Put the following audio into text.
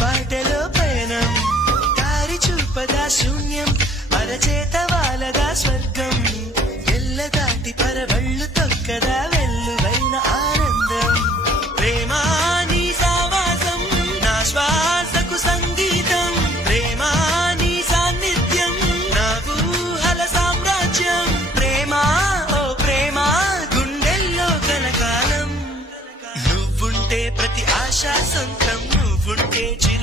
బాటలో పయనం దారి చూపదా శూన్యం అరచేత వాలదా స్వర్గం ఎల్ల దాటి పరవళ్ళు తొక్కదా వెల్లువైన ఆనందం ప్రేమ నీ సావాసం నా శ్వాసకు సంగీతం ప్రేమ నీ సాన్నిధ్యం నా ఊహల సామ్రాజ్యం ప్రేమ ఓ ప్రేమ గుండెల్లో కలకాలం నువ్వుంటే ప్రతి ఆశ సొంతం నువ్వుంటే చిరు